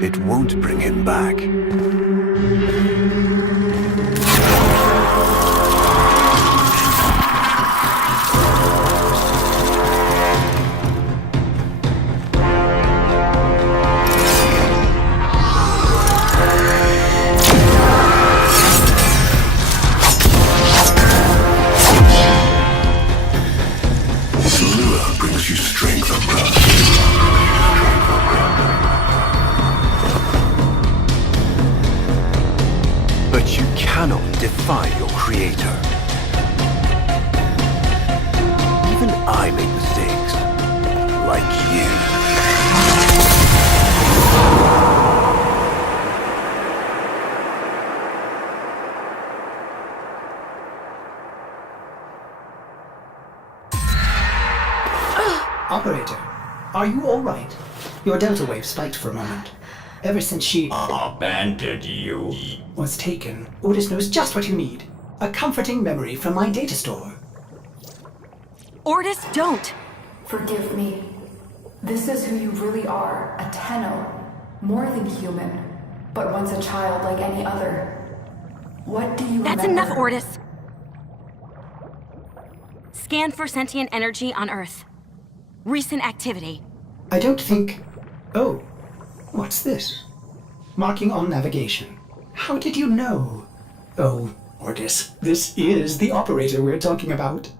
It won't bring him back. Brings you strength, Umbra. But you cannot defy your creator. Even I make mistakes, like you. Operator, are you all right? Your delta wave spiked for a moment. Ever since she abandoned you. was taken, Otis knows just what you need. A comforting memory from my data store. Ortis, don't! Forgive me. This is who you really are, a Tenno. More than human, but once a child like any other. What do you That's remember? enough, Ortis! Scan for sentient energy on Earth. Recent activity. I don't think... Oh, what's this? Marking on navigation. How did you know? Oh, Otis, this is the operator we're talking about.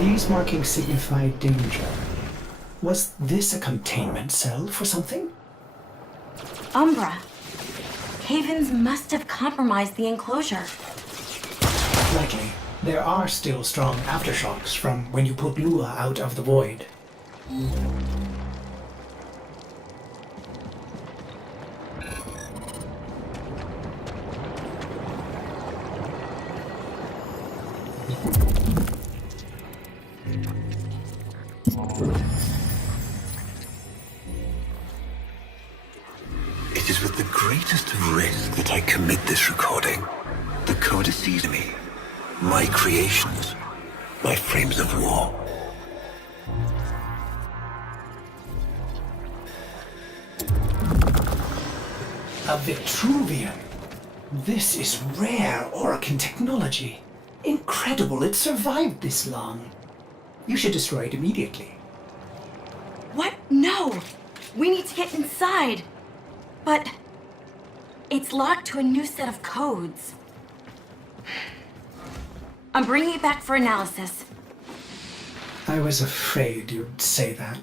These markings signify danger. Was this a containment cell for something? Umbra. Cave-ins must have compromised the enclosure. Likely. There are still strong aftershocks from when you pulled Lua out of the void. It is with the greatest of risk that I commit this recording. The codices me, my creations, my frames of war. A Vitruvian. This is rare Orokin technology. Incredible it survived this long. You should destroy it immediately. What? No! We need to get inside! But... it's locked to a new set of codes. I'm bringing it back for analysis. I was afraid you'd say that.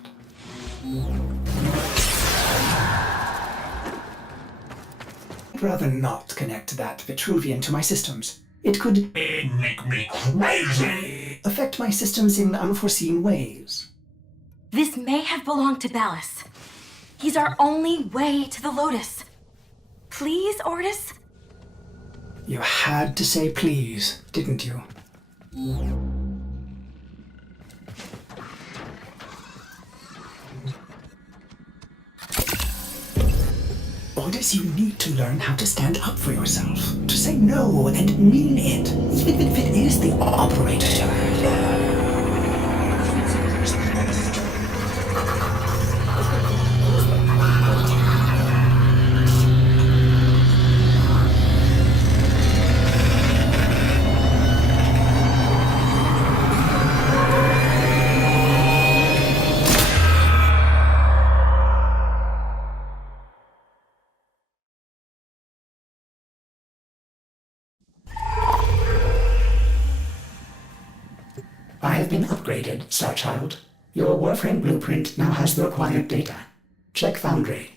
I'd rather not connect that Vitruvian to my systems. It could Make me crazy. affect my systems in unforeseen ways. This may have belonged to Ballas. He's our only way to the Lotus. Please, Ortis? You had to say please, didn't you? Otis, you need to learn how to stand up for yourself. To say no and mean it, even if it is the operator. I have been upgraded, Starchild. Your Warframe blueprint now has the required data. Check Foundry.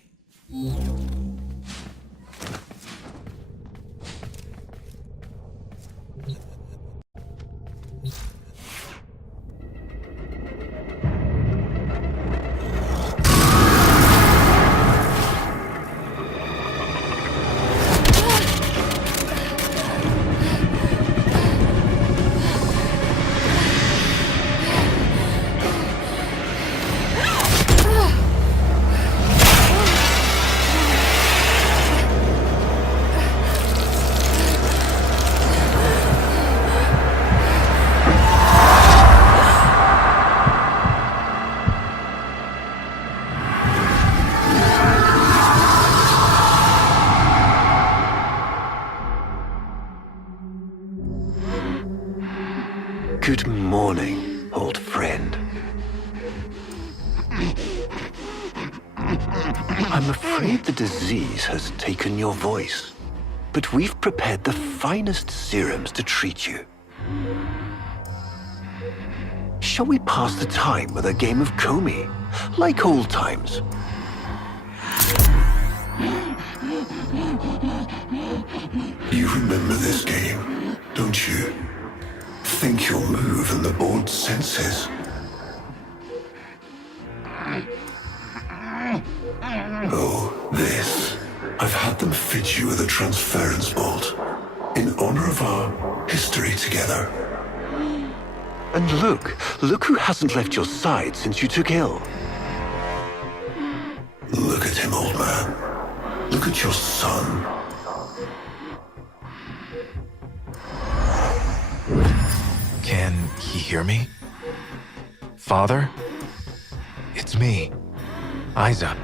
Good morning, old friend. I'm afraid the disease has taken your voice, but we've prepared the finest serums to treat you. Shall we pass the time with a game of Comey, like old times? You remember this game, don't you? Think you'll move in the board's senses. Oh, this. I've had them fit you with a transference bolt in honor of our history together. And look who hasn't left your side since you took ill. Look at him, old man. Look at your son. Can he hear me? Father? It's me, Isa.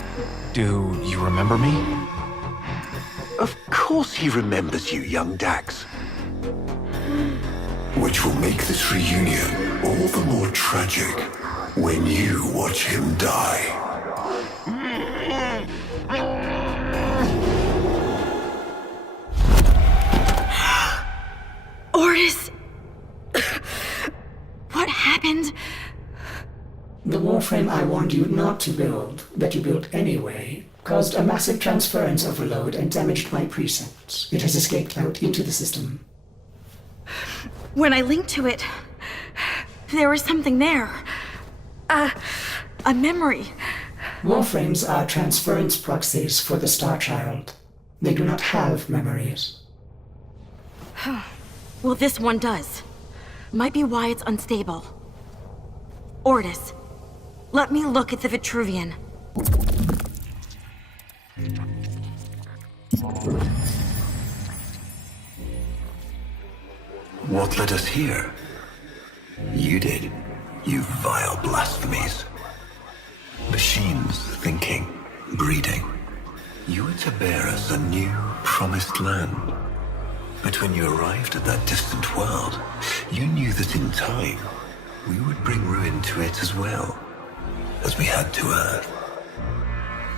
Do you remember me? Of course he remembers you, young Dax. Which will make this reunion all the more tragic when you watch him die. Ordis! What happened? The warframe I warned you not to build, that you built anyway, caused a massive transference overload and damaged my precepts. It has escaped out into the system. When I linked to it, there was something there. A memory. Warframes are transference proxies for the Star Child. They do not have memories. Well, this one does. Might be why it's unstable. Ordis, let me look at the Vitruvian. What led us here? You did, you vile blasphemies. Machines thinking, breeding. You were to bear us a new, promised land. But when you arrived at that distant world, you knew that in time, we would bring ruin to it as well, As we had to Earth.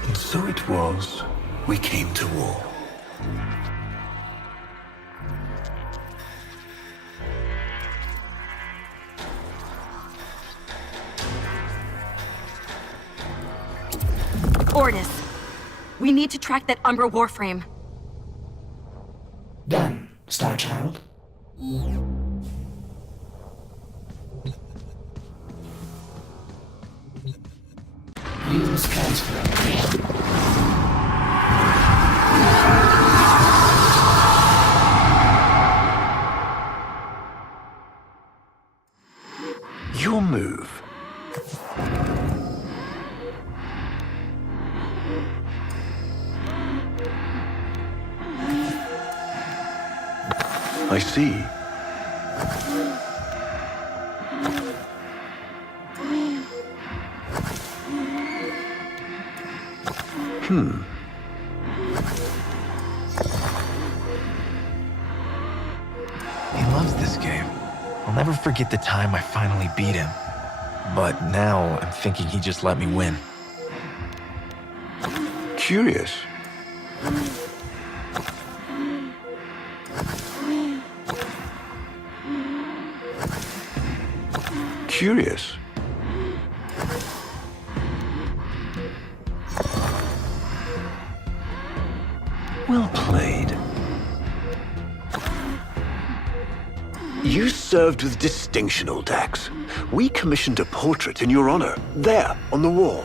and so it was, we came to war. Ordis, we need to track that Umbra warframe. Done, Star Child. Use transfer. Your move. I see. He loves this game. I'll never forget the time I finally beat him. But now I'm thinking he just let me win. Curious. Curious. Well played. You served with distinction, old Dax. We commissioned a portrait in your honor, there, on the wall.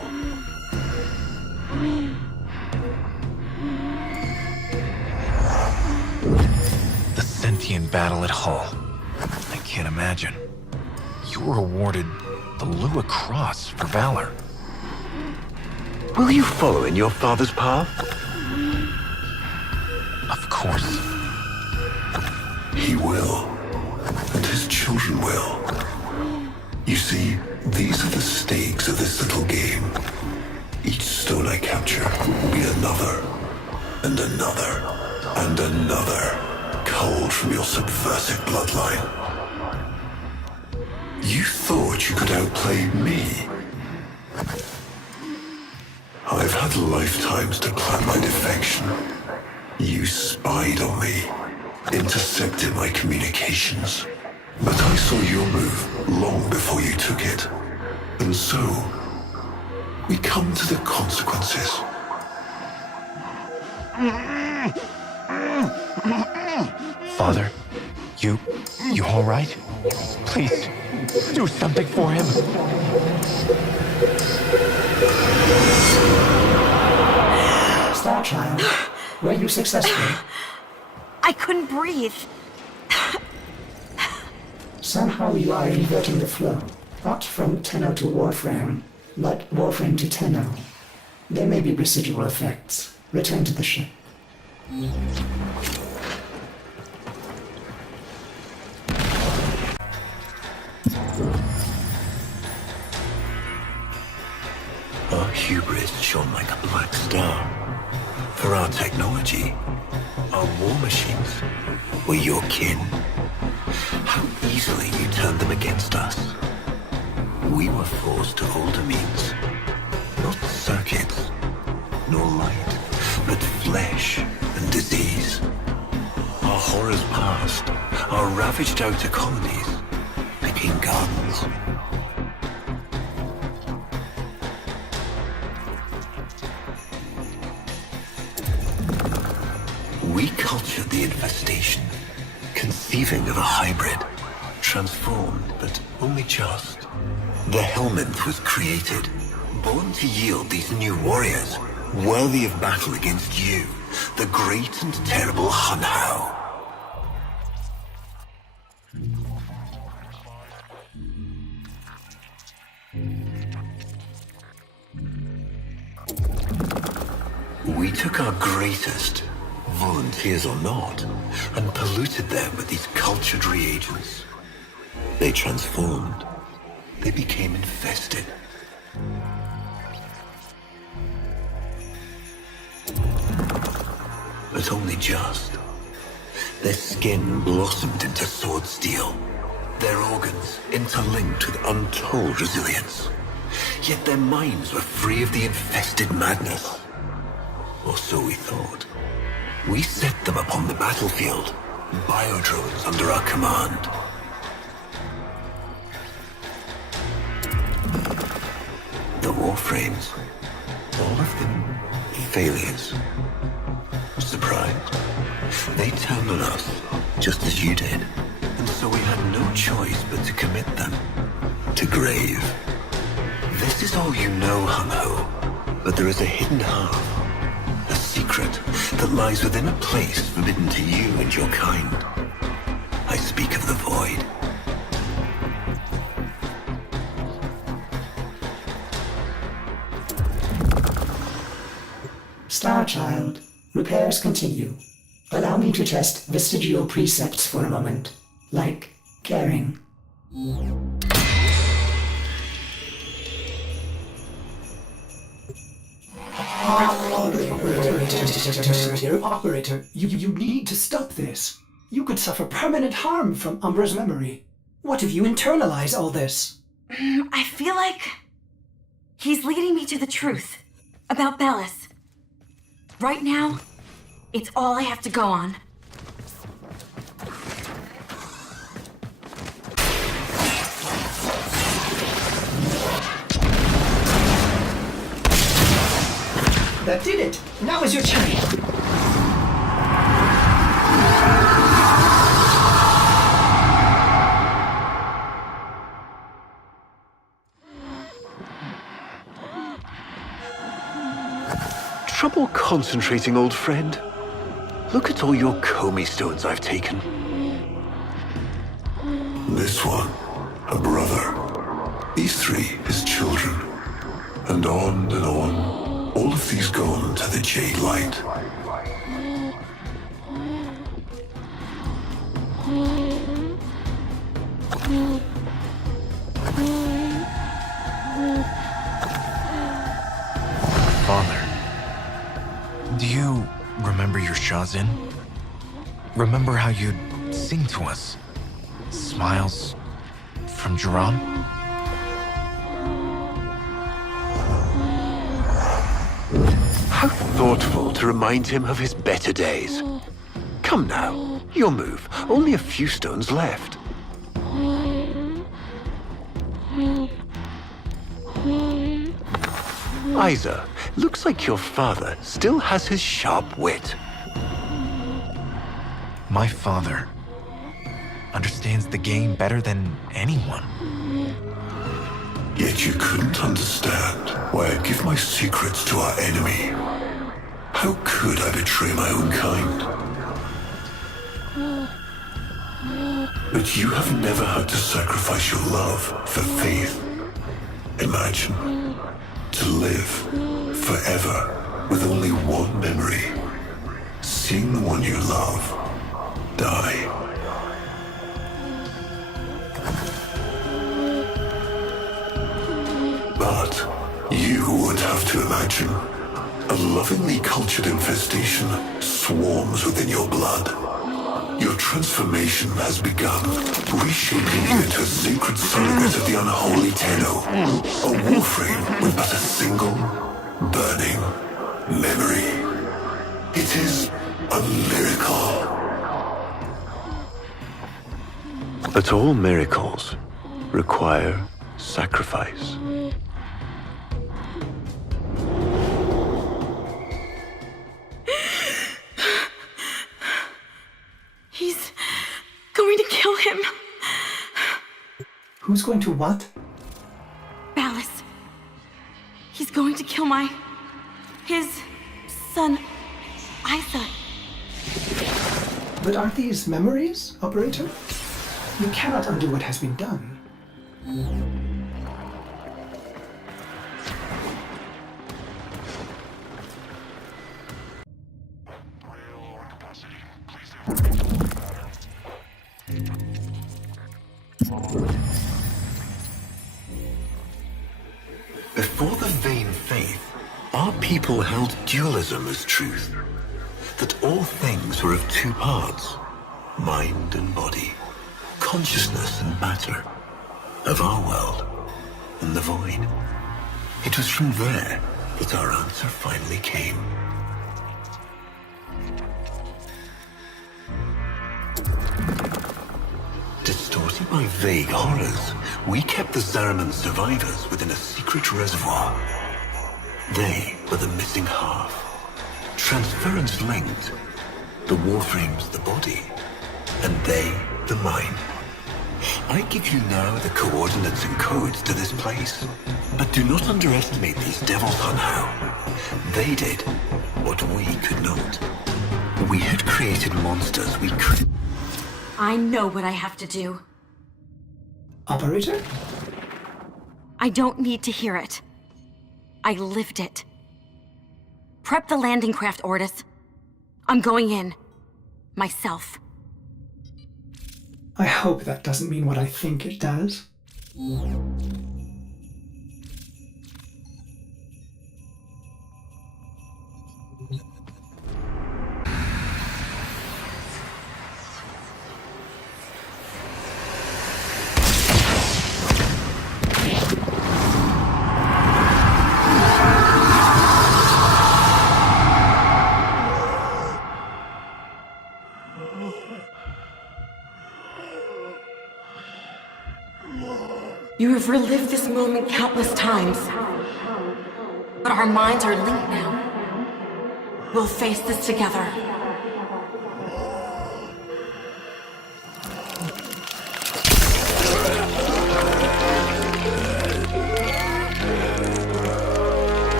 The sentient battle at Hull. I can't imagine. You were awarded the Lua Cross for valor. Will you follow in your father's path? Of course. He will. And his children will. You see, these are the stakes of this little game. Each stone I capture will be another, and another, and another, culled from your subversive bloodline. You thought you could outplay me? I've had lifetimes to plan my defection. You spied on me, intercepted my communications. But I saw your move long before you took it. And so, we come to the consequences. Father, you all right? Please, do something for him. Starchild, were you successful? I couldn't breathe. Somehow you are inverting the flow. Not from Tenno to Warframe, but Warframe to Tenno. There may be residual effects. Return to the ship. Our hubris shone like a black star. For our technology, our war machines were your kin. How easily you turned them against us. We were forced to alter means, not circuits, nor light, but flesh and disease. Our horrors past, our ravaged outer colonies became gardens. We cultured the infestation, conceiving of a hybrid, transformed, but only just. The Helminth was created, born to yield these new warriors, worthy of battle against you, the great and terrible Hunhow. We took our greatest, volunteers or not, and polluted them with these cultured reagents. They transformed. They became infested. But only just. Their skin blossomed into sword steel. Their organs interlinked with untold resilience. Yet their minds were free of the infested madness. Or so we thought. We set them upon the battlefield, biodrones under our command. The warframes, all of them failures. Surprised? They turned on us, just as you did. And so we had no choice but to commit them to grave. This is all you know, Hunho, but there is a hidden half, a secret that lies within a place forbidden to you and your kind. I speak of the void. Starchild, repairs continue. Allow me to test vestigial precepts for a moment, like caring. Operator, you need to stop this. You could suffer permanent harm from Umbra's memory. What if you internalize all this? I feel like he's leading me to the truth about Bellis. Right now, it's all I have to go on. That did it! Now is your chance! Trouble concentrating, old friend? Look at all your Comey stones I've taken. This one, a brother. These three, his children. And on, all of these gone to the Jade Light. Father, do you remember your Shazin? Remember how you'd sing to us? Smiles, from Jerome? How thoughtful to remind him of his better days. Come now, your move. Only a few stones left. Isa, looks like your father still has his sharp wit. My father understands the game better than anyone. Yet you couldn't understand why I'd give my secrets to our enemy. How could I betray my own kind? But you have never had to sacrifice your love for faith. Imagine to live forever with only one memory. Seeing the one you love die. But you would have to imagine a lovingly cultured infestation swarms within your blood. Your transformation has begun, reshaping you into a sacred surrogate of the unholy Tenno. A warframe with but a single, burning memory. It is a miracle. But all miracles require sacrifice. He's going to kill him. Who's going to what? Ballas. He's going to kill his son, Isa. But aren't these memories, Operator? You cannot undo what has been done. Before the vain faith, our people held dualism as truth. That all things were of two parts, mind and body, consciousness and matter, of our world and the void. It was from there that our answer finally came. Distorted by vague horrors, we kept the Zariman survivors within a secret reservoir. They were the missing half. Transference linked. The warframe's the body, and they the mind. I give you now the coordinates and codes to this place, but do not underestimate these devils somehow. They did what we could not. We had created monsters we couldn't. I know what I have to do. Operator? I don't need to hear it. I lived it. Prep the landing craft, Ordis. I'm going in. Myself. I hope that doesn't mean what I think it does. You have relived this moment countless times. But our minds are linked now. We'll face this together.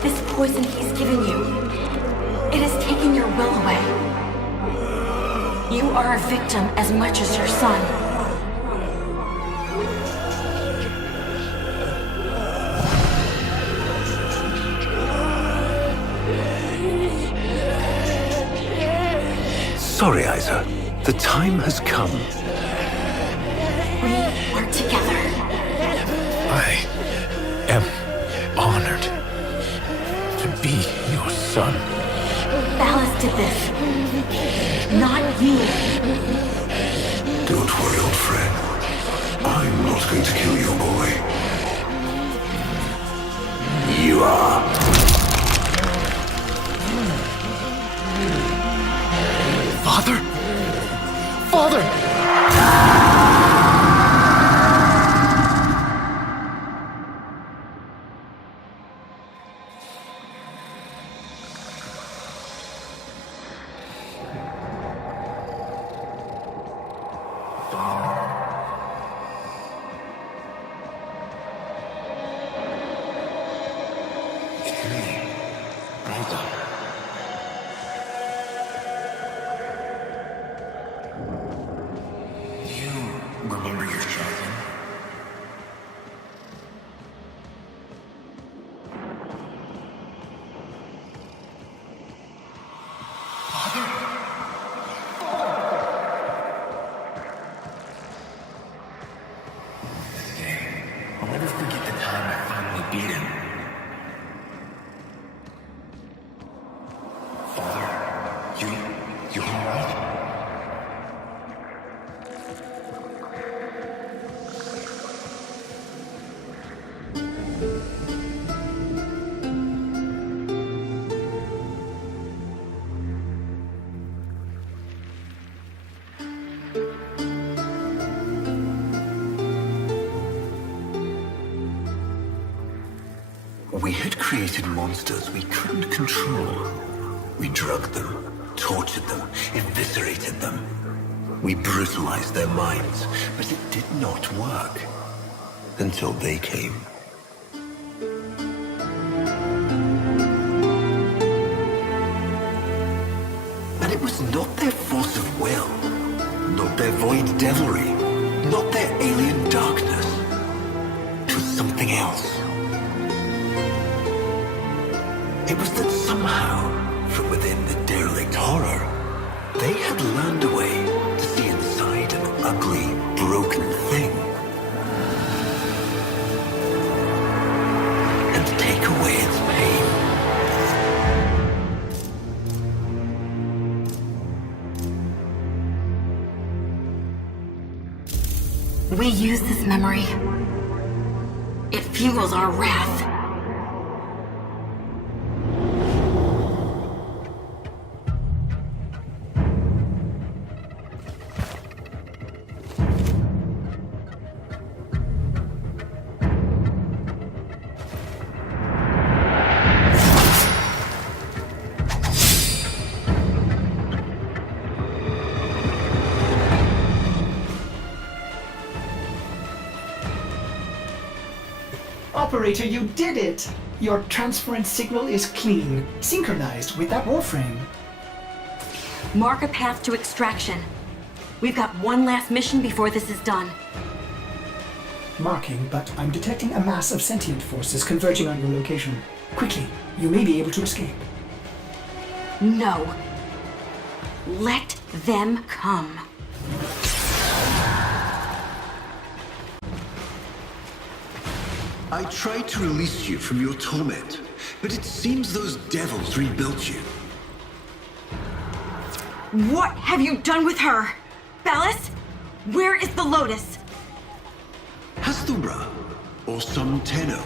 This poison he's given you, it has taken your will away. You are a victim as much as your son. Sorry, Isa. The time has come. We are together. I am honored to be your son. Ballas did this. Not you. Don't worry, old friend. I'm not going to kill your boy. You are. Father? Father! Remember your childhood? I'll never forget the time I finally beat him. Father, you alright? We had created monsters we couldn't control. We drugged them, tortured them, eviscerated them. We brutalized their minds, but it did not work. Until they came. And it was not their force of will, not their void devilry, not their alien darkness. It was something else. It was that somehow, from within the derelict horror, they had learned a way to see inside an ugly, broken thing. And take away its pain. We use this memory. It fuels our wrath. Operator, you did it! Your transference signal is clean, synchronized with that warframe. Mark a path to extraction. We've got one last mission before this is done. Marking, but I'm detecting a mass of sentient forces converging on your location. Quickly, you may be able to escape. No. Let them come. I tried to release you from your torment, but it seems those devils rebuilt you. What have you done with her? Bellis? Where is the Lotus? Has Umbra or some Tenno?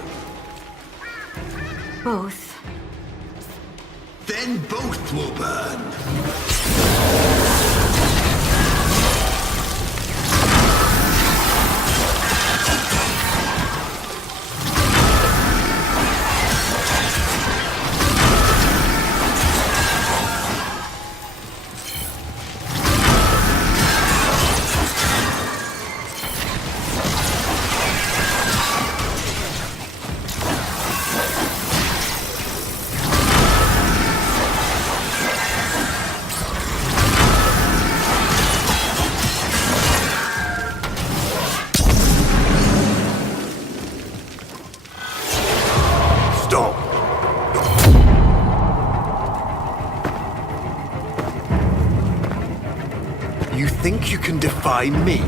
Both. Then both will burn. Stop! You think you can defy me?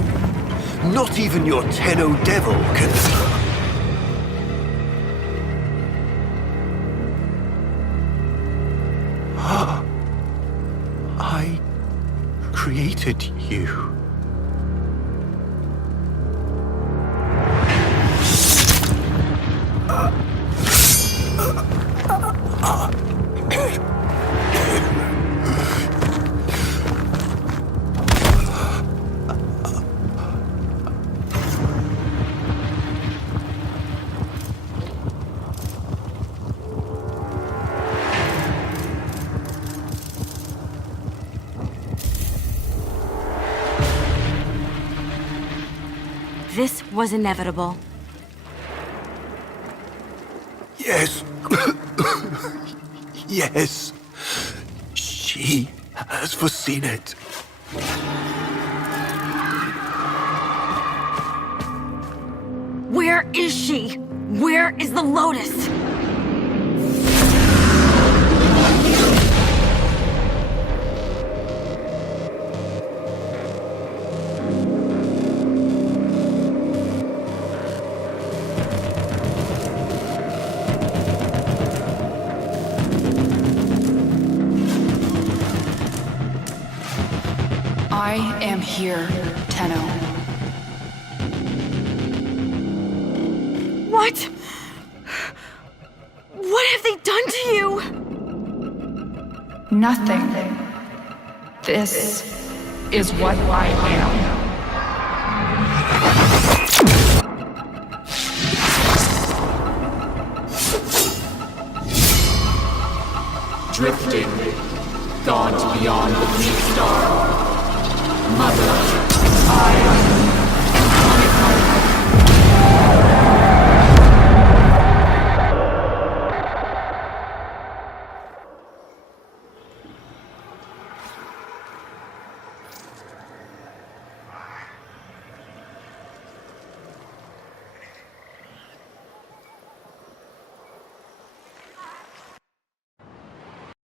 Not even your Tenno devil can. I created you. This was inevitable. Yes. Yes. She has foreseen it. Where is she? Where is the Lotus? I am here, Tenno. What? What have they done to you? Nothing. This is what I am. Drifting, gaunt beyond the new star. Mother, I